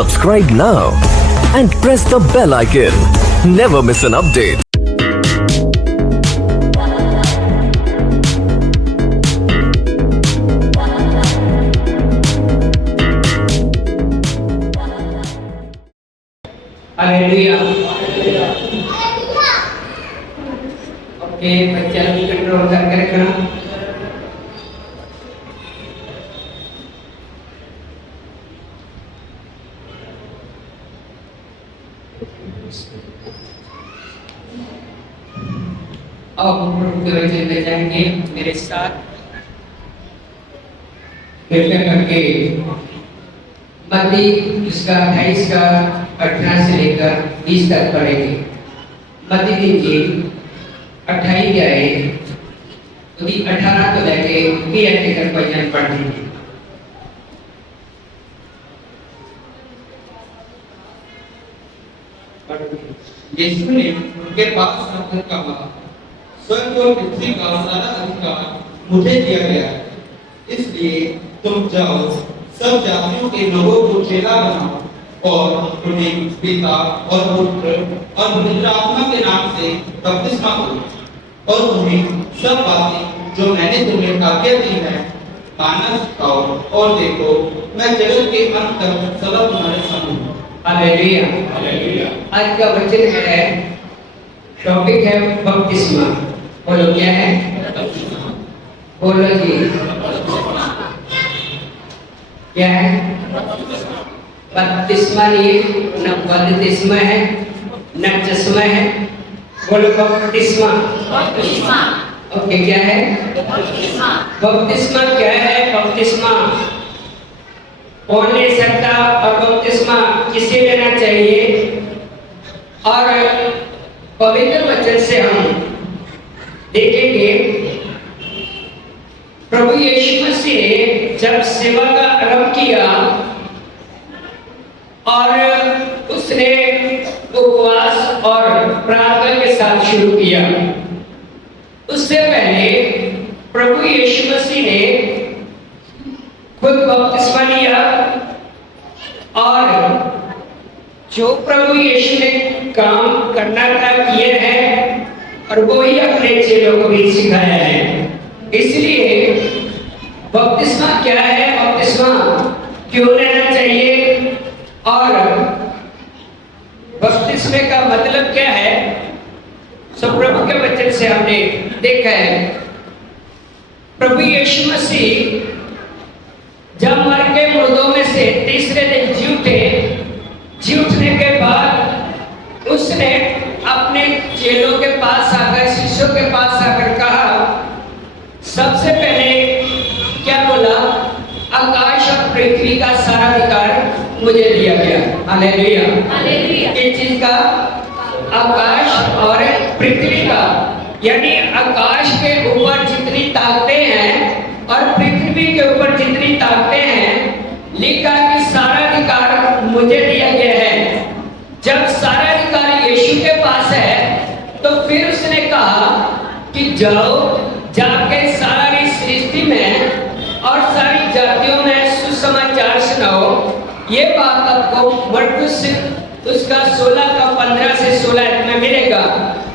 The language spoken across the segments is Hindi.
Subscribe now and press the bell icon. Never miss an update. Hallelujah. Okay, बच्चा भी कंट्रोल करके रखना। अब प्रभु के वचन में जाएंगे मेरे साथ कृपया करके मत्ती इसका 28 का 18 से लेकर 20 तक पढ़ेंगे। मत्ती की इंजील 28 के आए तो 18 को लेके 20 तक वचन पढ़ लीजिए। यीशु ने उनके पास आकर कहा, स्वर्ग और पृथ्वी का सारा अधिकार मुझे दिया गया है, इसलिए तुम जाओ, सब जातियों के लोगों को चेला बनाओ और उन्हें पिता और पुत्र और पवित्र आत्मा के नाम से बपतिस्मा दो और उन्हें सब बातें जो मैंने तुम्हें आज्ञा दी है मानना सिखाओ, और देखो मैं जगत के अंत तक सदा तुम्हारे संग हूँ। हालेलुया। हालेलुया। आज का वचन है, टॉपिक है बपतिस्मा। बोलो क्या है? बोलो जी, क्या है? बपतिस्मा नहीं, न बपतिस्मा है, न चश्मा है। बोलो बपतिस्मा। ओके, क्या है बपतिस्मा? क्या है बपतिस्मा? कौन ले सकता और बपतिस्मा किसे लेना चाहिए? और पवित्र वचन से हम देखेंगे प्रभु यीशु मसीह ने जब सेवा का आरंभ किया और उसने उपवास और प्रार्थना के साथ शुरू किया। उससे पहले प्रभु यीशु मसीह ने खुद बपतिस्मा लिया और जो प्रभु यीशु ने काम करना था किए हैं और वो ही अपने चेलों को भी सिखाया है। इसलिए बपतिस्मा क्या है, बपतिस्मा क्यों लेना चाहिए और बपतिस्मे का मतलब क्या है, सब प्रभु के वचन से हमने देखा है। प्रभु यीशु मसीह जब मर के मुर्दों में से तीसरे दिन जी उठे, जी उठने के बाद उसने अपने चेलों के पास आकर, शिष्यों के पास आकर कहा, सबसे पहले क्या बोला? आकाश और पृथ्वी का सारा अधिकार मुझे दिया गया। हालेलुया। हालेलुया। किस चीज का? आकाश और पृथ्वी का, यानी आकाश के ऊपर जितनी ताकतें हैं और पृथ्वी के ऊपर जितनी ताकतें हैं, लिखा कि सारा अधिकार मुझे दिया गया है। जब सारा अधिकार यीशु के पास है तो फिर उसने कहा कि जाओ, जाके सारी सृष्टि में और सारी जातियों में सुसमाचार सुनाओ। ये बात आपको मरकुस उसका 16 का 15 से 16 में मिलेगा।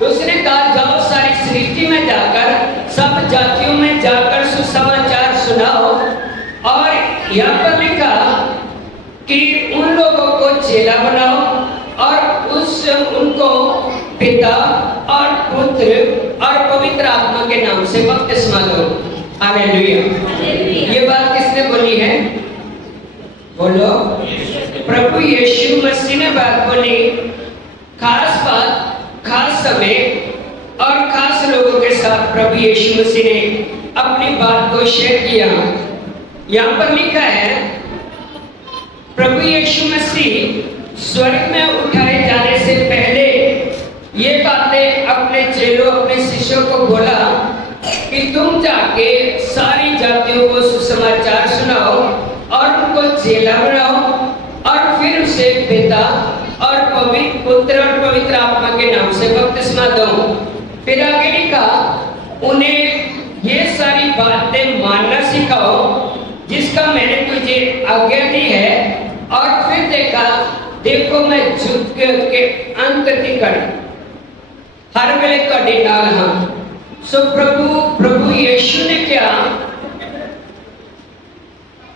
तो उसने कहा जाओ सारी सृष्टि में जाकर सब जातियों में जाकर सुसमाचार सुनाओ। और यहाँ पर लिखा कि उन लोगों को चेला बनाओ और उनको पिता और पुत्र और पवित्र आत्मा के नाम से बपतिस्मा दो। हालेलुया। ये बात किसने बोली है? बोलो, प्रभु यीशु मसीह ने बात बोली। खास बात, खास समय और खास लोगों के साथ प्रभु यीशु मसीह ने अपनी बात को शेयर किया। यहाँ पर लिखा है, प्रभु यीशु मसीह स्वर्ग में उठाए जाने से पहले ये बातें अपने चेलों, अपने शिष्यों को बोला कि तुम जाके सारी जातियों को सुसमाचार सुनाओ और उनको चेला बनाओ और फिर उसे पिता और पवित्र पुत्र और पवित्र आत्मा के नाम से बपतिस्मा दो। फिर आगे लिखा, उन्हें ये सारी बातें मानना सिखाओ जिसका मैंने तुझे आज्ञा दी है, और फिर देखो मैं झुक के अंत तिकड़ हर वेले तुहाडे नाल हां। सो प्रभु यीशु ने क्या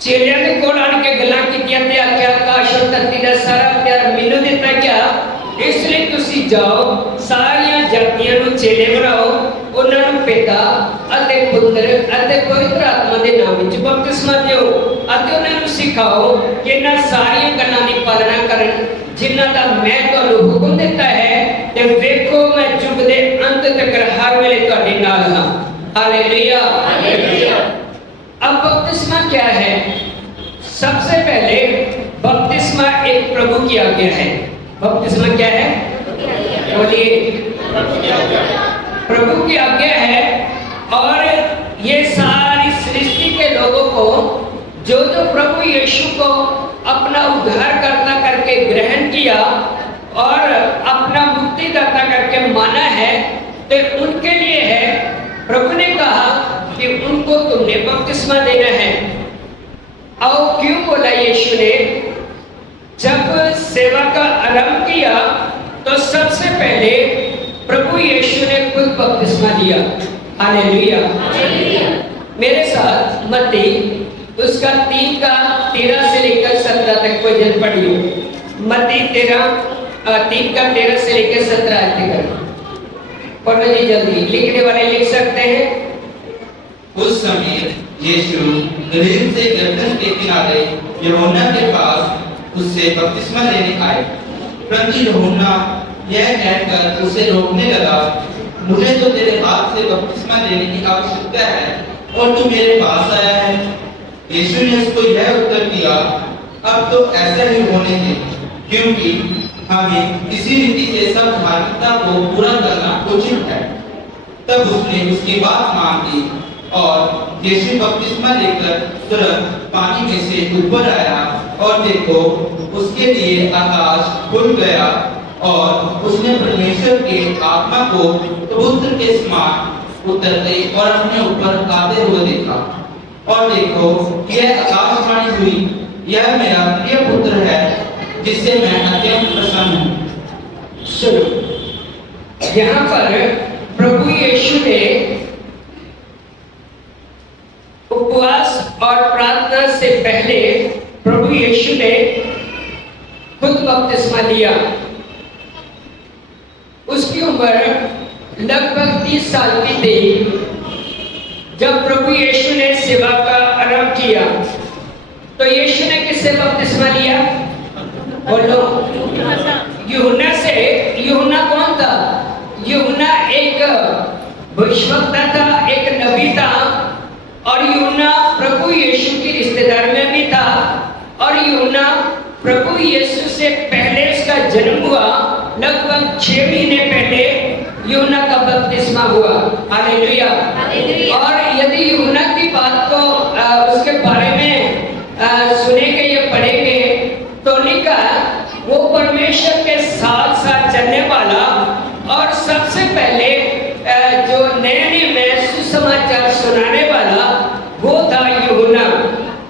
चेलियां दे कोल आण के गल्लां कीतियां ते आख्या आकाश और धरती दा सारा प्यार मैनूं दित्ता क्या, इसलिए तुसीं जाओ सारियां जातियां नूं चेले बनाओ, उन्हां नूं पिता अते पुत्र अते पवित्र आत्मा दे नाम विच बपतिस्मा दिओ अते उन्हां नूं सिखाओ कि इन्हां सारियां गल्लां दी पालना करन जिन्हां दा मैं तुहानूं हुक्म दित्ता है, ते वेखो मैं जुग दे अंत तक हर वेले तुहाडे नाल हां। Hallelujah, hallelujah. अब बपतिस्मा क्या है? सबसे पहले बपतिस्मा एक प्रभु की आज्ञा है। बपतिस्मा क्या है? बोलिए, प्रभु की आज्ञा है। और ये सारी सृष्टि के लोगों को जो प्रभु यीशु को अपना उद्धारकर्ता करके ग्रहण किया और अपना मुक्तिदाता करके माना है, तो उनके लिए है। प्रभु ने कहा कि उनको तुमने बपतिस्मा देना है। आओ क्यों बोला यीशु ने? जब सेवा का आरंभ किया तो सबसे पहले प्रभु यीशु ने खुद बपतिस्मा दिया। हालेलुया, मेरे साथ मत्ती उसका 3 का 13 से लेकर 17 तक वचन पढ़िए। मत्ती 3 का 13 से लेकर 17 तक पढ़ो जी जल्दी, लिखने वाले लिख सकते हैं। उस समय यीशु गलील से यरदन के किनारे यूहन्ना के पास उससे बपतिस्मा लेने आए, परंतु यूहन्ना यह कहकर उसे रोकने लगा, मुझे तो तेरे हाथ से बपतिस्मा लेने की आवश्यकता है और तू मेरे पास आया है। यीशु ने उसको यह उत्तर दिया, अब तो ऐसा ही होने दे, क्योंकि हमें इसी रीति से सब धार्मिकता को पूरा करना उचित है। तब उसने उसकी बात मान ली और यीशु बपतिस्मा लेकर तुरंत पानी में से ऊपर आया और देखो उसके लिए आकाश खुल गया और उसने परमेश्वर के आत्मा को कबूतर के समान उतरते और अपने ऊपर आते हुए देखा। और देखो यह आकाशवाणी हुई, यह मेरा प्रिय पुत्र है जिससे मैं अत्यंत प्रसन्न हूँ। सुनो, यहाँ पर प्रभु यीशु ने उपवास और प्रार्थना से पहले प्रभु यीशु ने खुद बपतिस्मा लिया। उसकी उम्र लगभग 30 साल की थी जब प्रभु यीशु ने सेवा का आरंभ किया। तो यीशु ने किससे बपतिस्मा लिया? बोलो, यूहन्ना से। यूहन्ना कौन था? यूहन्ना एक भविष्यवक्ता था, एक नबी था, और यूहन्ना प्रभु यीशु की रिश्तेदार में भी था। और यूहन्ना प्रभु यीशु से पहले उसका जन्म हुआ, लगभग 6 महीने पहले यूहन्ना का बपतिस्मा हुआ। हालेलुया। और यदि यूहन्ना की बात को उसके बारे में सुनेंगे या पढ़ेंगे तो लिखा वो परमेश्वर के साथ साथ चलने वाला और सबसे पहले जो नए में सुसमाचार सुनाने वाला वो था यूहन्ना,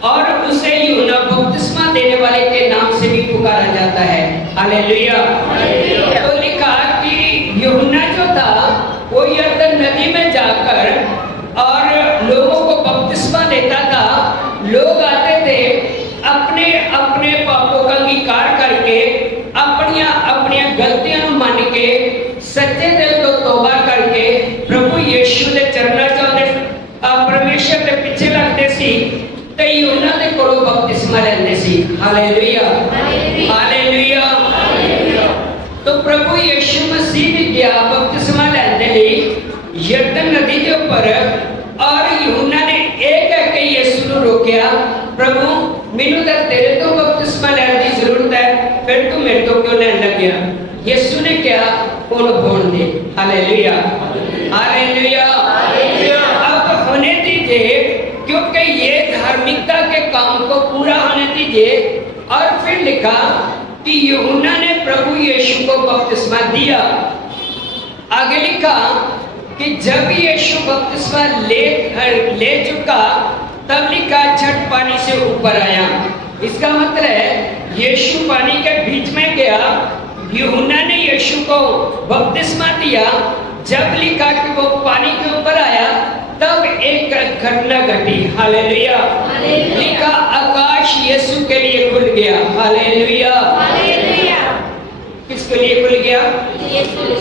और उसे यूहन्ना बपतिस्मा देने वाले के नाम से भी पुकारा जाता है। हालेलुया। तो लिखा कि यूहन्ना जो था वो यरदन नदी में जाकर और लोगों को बपतिस्मा देता था। लोग आते थे अपने अपने पापों का अंगीकार करके, अपनी गलतियां मान के, सच्चे दिल को तौबा करके प्रभु यीशु के चरणों च परमेश्वर के पीछे लगते सी ते यूहन्ना दे कोलों बपतिस्मा लेंदे सी। Hallelujah, hallelujah. तो प्रभु यीशु मसीह ने गया बपतिस्मा लेने लिए यरदन नदी के ऊपर, और यूहन्ना ने एक यीशु को रोकिया, प्रभु मैनू तो तेरे तो बपतिस्मा लेने की जरूरत है, फिर तू मेरे तो क्यों लेने लग गया? यीशु ने क्या कौन बोल दे। Hallelujah, hallelujah. अब होने दीजिए, क्योंकि ये धार्मिकता के काम को पूरा होने दीजिए। और फिर लिखा कि यूहन्ना ने प्रभु यीशु को बपतिस्मा दिया। आगे लिखा कि जब यीशु बपतिस्मा ले चुका तब लिखा छठ पानी से ऊपर आया। इसका मतलब है यीशु पानी के बीच में गया, यूहन्ना ने यीशु को बपतिस्मा दिया। जब लिखा कि वो पानी के ऊपर आया, तब एक घटना घटी। हालेलुया। लिखा आकाश यीशु के लिए खुल गया। हालेलुया। किसके लिए खुल गया?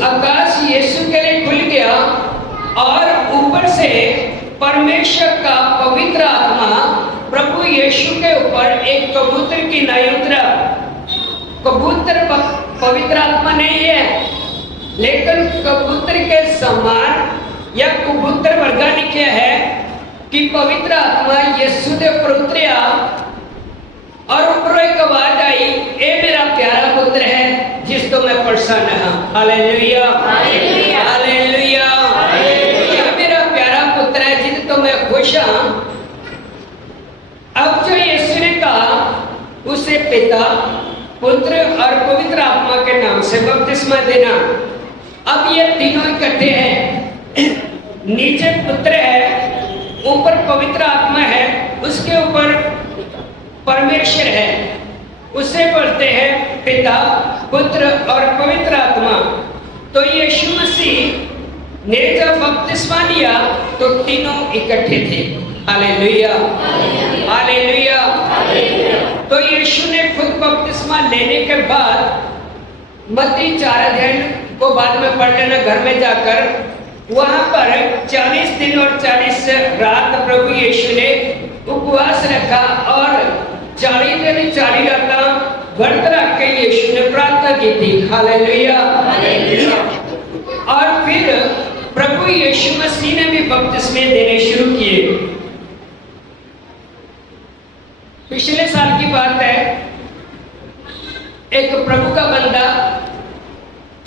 आकाश यीशु के लिए खुल गया और ऊपर से परमेश्वर का पवित्र आत्मा प्रभु यीशु के ऊपर एक कबूतर की नाई उतरा। कबूतर पवित्र आत्मा नहीं है, लेकिन कबूतर के समान या कबूतर वर्गा लिखा है कि पवित्र आत्मा यीशु के ऊपर उतरिया और ऊपर एक आवाज आई, ए मेरा प्यारा पुत्र है जिसको मैं प्रसन्न हूं। हालेलुया। हालेलुया। ये मेरा प्यारा पुत्र है जिसको मैं खुश हूं। अब जो यीशु ने कहा, उसे पिता, पुत्र और पवित्र आत्मा के नाम से बपतिस्मा देना। अब ये तीनों इकट्ठे हैं। नीचे पुत्र है, ऊपर पवित्र आत्मा है, उसके ऊपर परमेश्वर है। उसे बोलते हैं पिता, पुत्र और पवित्र आत्मा। तो यीशु मसीह ने जब बपतिस्मा लिया तो तीनों इकट्ठे थे। हालेलुया। हालेलुया। तो यीशु ने खुद बपतिस्मा लेने के बाद मत्ती 4 अध्याय को बाद में पढ़ लेना घर में जाकर, वहां पर 40 दिन और 40 रात प्रभु यीशु ने उपवास रखा और 40 दिन 40 रात व्रत रख के यीशु ने प्रार्थना की थी। हालेलुया। और फिर प्रभु यीशु मसीह ने भी बपतिस्मे देने शुरू किए। पिछले साल की बात है, एक प्रभु का बंदा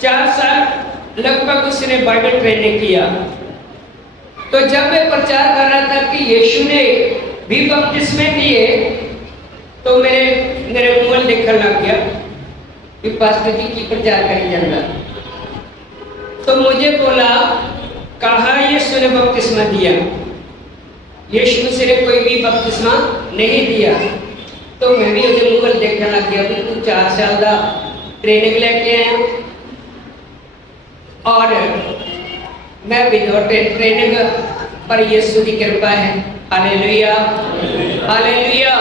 4 साल लगभग उसने बाइबल ट्रेनिंग किया। तो जब मैं प्रचार कर रहा था कि यीशु ने भी बपतिस्मे दिए, तो मेरे मोबाइल देखने लग गया कि पास्टर जी की प्रचार करी जाना। तो मुझे बोला, कहा यीशु ने बपतिस्मा दिया? यीशु मसीह ने कोई भी बपतिस्मा नहीं दिया। तो मैं भी उसे मोबाइल देखने लग गया कि तू 4 साल का ट्रेनिंग लेके आया और मैं विदाउट ट्रेनिंग, पर यीशु की कृपा है। हालेलुया। हालेलुया।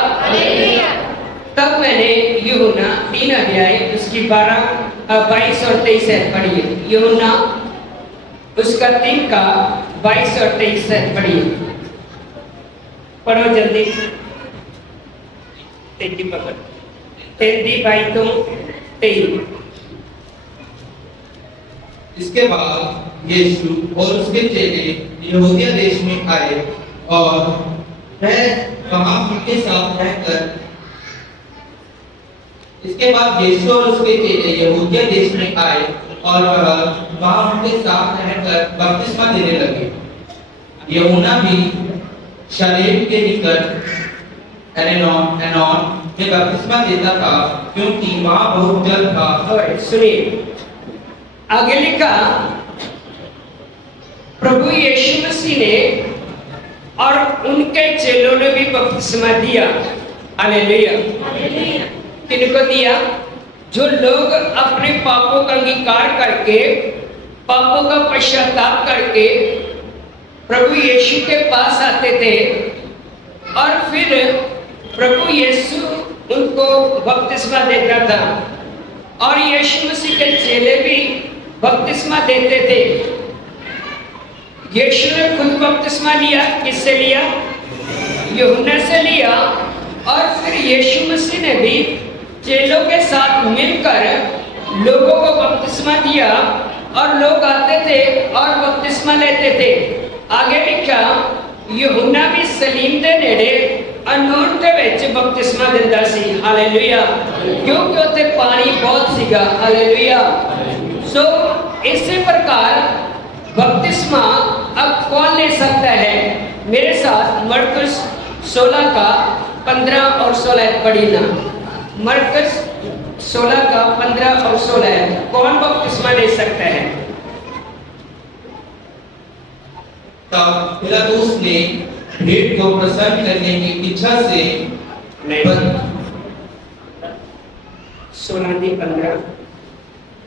तब मैंने यूहन्ना 3 अध्याय उसकी 22 और 23 पढ़ी है। यूहन्ना उसका 3 का 22 और 23 पढ़िए। पढ़ो जल्दी। 33 पकड़, 33 बाई तो 23। इसके बाद यीशु और उसके चेले यहूदिया देश में आए और वह वहां उनके साथ रहकर इसके बाद यीशु और उसके चेले यहूदिया देश में आए और वहां उनके साथ रहकर बपतिस्मा देने लगे। यूहन्ना भी शालेम के निकट एनोन में बपतिस्मा देता था, क्योंकि वहां बहुत जल था। सुनिए, आगे लिखा, प्रभु यीशु मसीह ने और उनके चेलों ने भी बपतिस्मा दिया। हालेलुया। किनको दिया? जो लोग अपने पापों का अंगीकार करके, पापों का पश्चाताप करके प्रभु यीशु के पास आते थे और फिर प्रभु यीशु उनको बपतिस्मा देता था। और यीशु मसीह के चेले भी बपतिस्मा देते थे। यीशु ने खुद बपतिस्मा लिया। किससे लिया? यूहन्ना से लिया। और फिर यीशु मसीह ने भी चेलों के साथ मिलकर लोगों को बपतिस्मा दिया और लोग आते थे और बपतिस्मा लेते थे। आगे लिखा, यूहन्ना भी सलीम के नेड़े अनोन के विच बपतिस्मा दिंदा सी। हालेलुया। क्योंकि उत्थे पानी बहुत सीगा। हालेलुया। सो इसी प्रकार बपतिस्मा अब कौन ले सकता है? मेरे साथ मरकुस 16 का 15 और 16 पढ़ी ना। मरकुस 16 का 15 और 16 कौन बपतिस्मा ले सकता है? तब पिलातुस ने भीड़ को प्रसन्न करने की इच्छा से 16-15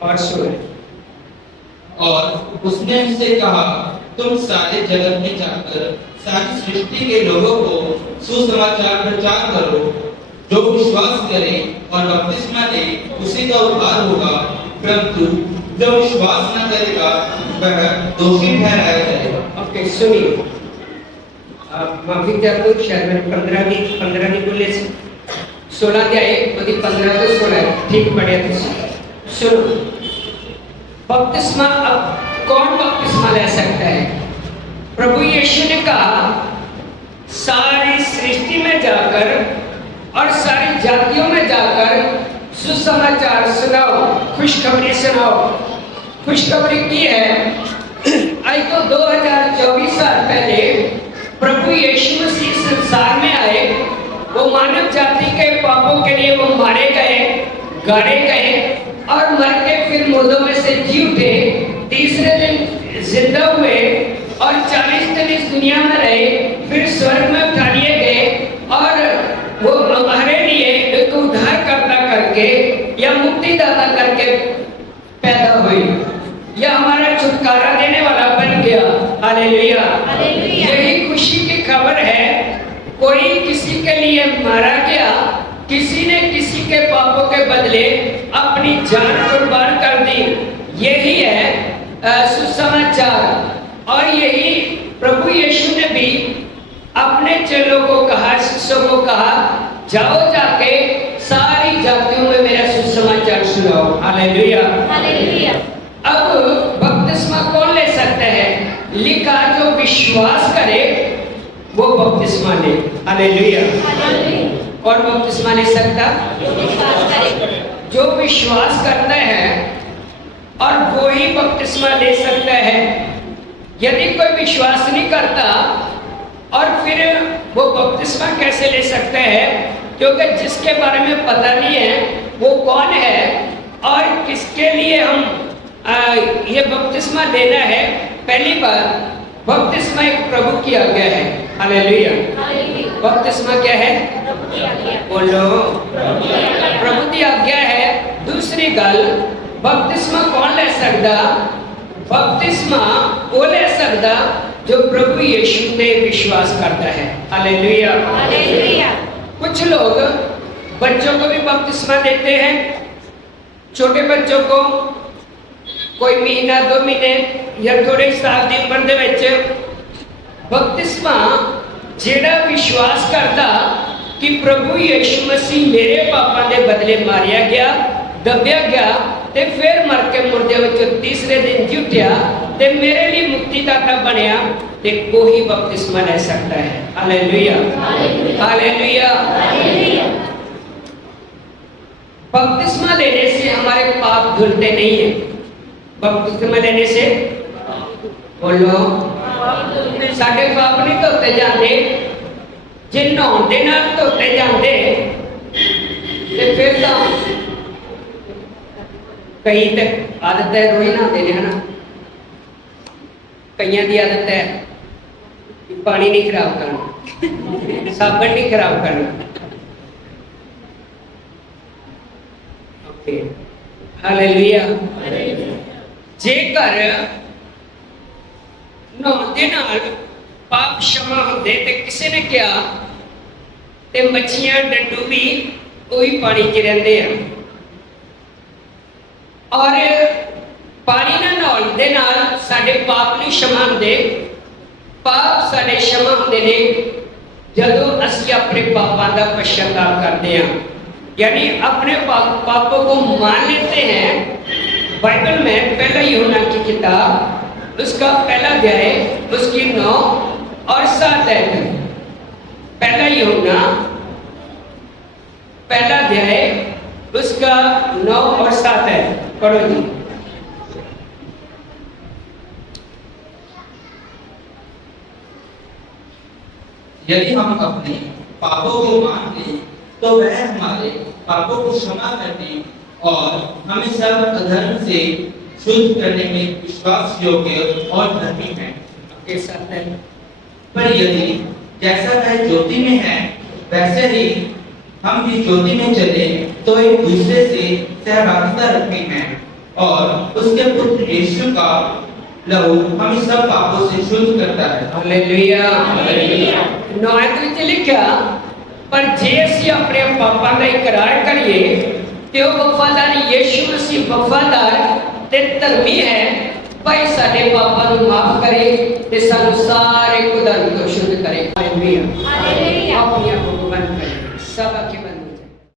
और 16। और उसने उनसे कहा, तुम सारे जगत में जाकर सारी सृष्टि के लोगों को सुसमाचार प्रचार करो। जो विश्वास करे और बपतिस्मा ले उसी का उद्धार होगा, परंतु जो विश्वास न करेगा वह दोषी ठहराया जाएगा। ओके, सुनिए, माफी चाहूँ, शायद मैंने 15 नहीं बोले, 16 क्या है, 15 तो 16 ठीक पढ़े थे। सुनो, बपतिस्मा, अब कौन बपतिस्मा ले सकता है? प्रभु यीशु ने कहा सारी सृष्टि में जाकर और सारी जातियों में जाकर सुसमाचार सुनाओ, खुशखबरी सुनाओ। खुशखबरी की है, आज तो 2024 साल पहले प्रभु यीशु मसीह संसार में आए। वो मानव जाति के पापों के लिए वो मारे गए, गाड़े गए और मर के फिर मुर्दों में से जी उठे, तीसरे दिन जिंदा हुए और 40 दिन इस दुनिया में रहे, फिर स्वर्ग में उठा लिए गए और वो हमारे लिए एक उद्धारकर्ता करके या मुक्तिदाता करके पैदा हुई, या हमारा छुटकारा देने वाला बन गया। हालेलुया, यही खुशी की खबर है। कोई किसी के लिए मारा गया, किसी ने किसी के पापों के बदले अपनी जान कुर्बान कर दी। यही है सुसमाचार। और यही प्रभु यीशु ने भी अपने चेलों को कहा, शिष्यों को कहा, जाओ जाके सारी जातियों में मेरा सुसमाचार सुनाओ। Hallelujah, hallelujah. अब बपतिस्मा कौन ले सकता है? लिखा, जो विश्वास करे वो बपतिस्मा ले। हालेलुया। कौन बपतिस्मा ले सकता? जो विश्वास करता है और वो ही बपतिस्मा ले सकता है। यदि कोई विश्वास नहीं करता और फिर वो बपतिस्मा कैसे ले सकता है? क्योंकि जिसके बारे में पता नहीं है वो कौन है और किसके लिए हम ये बपतिस्मा लेना है। पहली बात, बपतिस्मा एक प्रभु की आज्ञा है। हालेलुया। बपतिस्मा क्या है? बोलो, प्रभु की आज्ञा है। दूसरी गल, बपतिस्मा कौन ले सकता? बपतिस्मा वो ले सकता जो प्रभु यीशु में विश्वास करता है। Hallelujah, hallelujah. कुछ लोग बच्चों को भी बपतिस्मा देते हैं, छोटे बच्चों को, कोई महीना 2 महीने या थोड़े साल की उम्र दे बपतिस्मा जेड़ा विश्वास करता कि प्रभु यीशु मसीह मेरे पापा के बदले मारिया गया, दबिया गया ते फिर मर के मुर्दे विचों तीसरे दिन जी उठ्या ते मेरे लिए मुक्तिदाता बनया, ते कोई बपतिस्मा ले सकता है। Hallelujah, hallelujah. बपतिस्मा लेने से हमारे पाप धुलते नहीं है। बपतिस्मा लेने से, बोलो, साडे पाप नहीं धोते जाते। जे नहाउंदे नाल धोते जाते ते फिर तो कई तक आदत है रोज नहाते ने, है ना। कईयां दी आदत है पानी नहीं खराब करना, साबन नहीं खराब करना। Okay, hallelujah. जेकर नहाउंदे नाल पाप क्षमा होंदे ते किसी ने क्या ते मच्छियां डंडू भी वही पानी च रहिंदे हैं। और पानी ना नहाउण दे नाल साडे पाप नहीं क्षमा होंदे। पाप साडे क्षमा होंदे ने जदों असीं अपने पापां दा पश्चाताप करते हैं, यानी अपने पापों को मान लेते हैं। बाइबल में पहला यूहन्ना की किताब उसका पहला अध्याय उसकी 9 और 7 आयत। पहला यूहन्ना पहला अध्याय उसका 9 और 7 आयत पढ़ो जी। यदि हम अपने पापों को मान लें तो वह हमारे पापों को क्षमा करने और हमें सब अधर्म से शुद्ध करने में विश्वास योग्य और धर्मी है। आपके साथ है। पर यदि जैसा वह ज्योति में है वैसे ही हम भी ज्योति में चले तो एक दूसरे से सहभागिता रखनी है और उसके पुत्र यीशु का लहू हम सब पापों से शुद्ध करता है। हालेलुया। 9 ਵਿੱਚ ਲਿਖਿਆ ਪਰ ਜੇ ਅਸੀਂ ਆਪਣੇ ਪਾਪਾਂ ਦਾ ਇਕਰਾਰ ਕਰੀਏ ਤੇ ਉਹ ਵਫਾਦਾਰ ਯੀਸ਼ੂ ਮਸੀਹ ਵਫਾਦਾਰ ਤੇ ਧਰਮੀ ਹੈ ਭਾਈ ਸਾਡੇ ਪਾਪਾਂ ਨੂੰ ਮਾਫ ਕਰੇ ਤੇ ਸਾਨੂੰ ਸਾਰੇ ਗੁਨਾਹਾਂ ਤੋਂ ਸ਼ੁੱਧ ਕਰੇ। ਹਾਲੇਲੂਇਆ। ਆਪਣੀਆਂ ਅੱਖਾਂ ਬੰਦ ਕਰੋ। ਸਭ ਅੱਖਾਂ